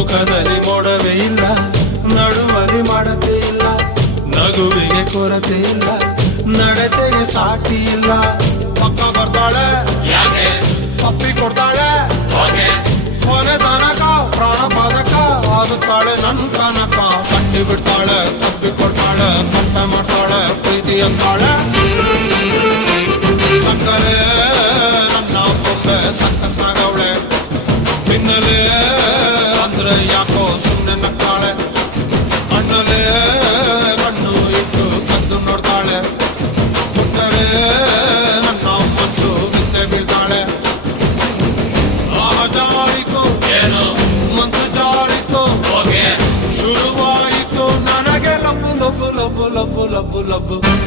ಮುಖದಲ್ಲಿ ಮೊಡವೆ ಇಲ್ಲ, ನಡುವಲ್ಲಿ ಮಾಡತೆ ಇಲ್ಲ, ನಗುವಿಗೆ ಕೊರತೆ ಇಲ್ಲ, ನಡತೆಗೆ ಸಾಟಿ ಇಲ್ಲ. ಪಕ್ಕ ಬರ್ತಾಳೆ ಯಾಕೆ, ಪಪ್ಪಿ ಕೊಡ್ತಾಳೆ ಹಾಗೆ, ಕೊನೆ ತನಕ ಪ್ರಾಣ ಬಾಧಕ ಆಗುತ್ತಾಳೆ ನನ್ನ ತನಕ. ಕಟ್ಟಿ ಬಿಡ್ತಾಳೆ, ತಪ್ಪಿ ಕೊಡ್ತಾಳೆ, ಕಟ್ಟ ಮಾಡ್ತಾಳೆ, ಪ್ರೀತಿ ಅಂತಾಳೆ. ಸಕ್ಕರೆ ನನ್ನ ಬೊಬ್ಬೆ ಸಕ್ಕತ್ತಾಗವಳೆ, ಮಿನ್ನಲೆ ಅಂದ್ರೆ ಯಾಕೋ ಸುಮ್ಮನೆ ನಗ್ತಾಳೆ. ಅಣ್ಣಲೆ ಕಣ್ಣು ಇಟ್ಟು ಕದ್ದು ನೋಡ್ತಾಳೆ, ಪುಟ್ಟರೆ ನನ್ನ ಮನ್ಸು ಬಿತ್ತೆ ಬೀಳ್ತಾಳೆ. ಆಹ ಜಾರಿತು ಏನು ಮನ್ಸು ಜಾರಿತು ಹೋಗೆ, ಶುರುವಾಯಿತು ನನಗೆ love love love love love love.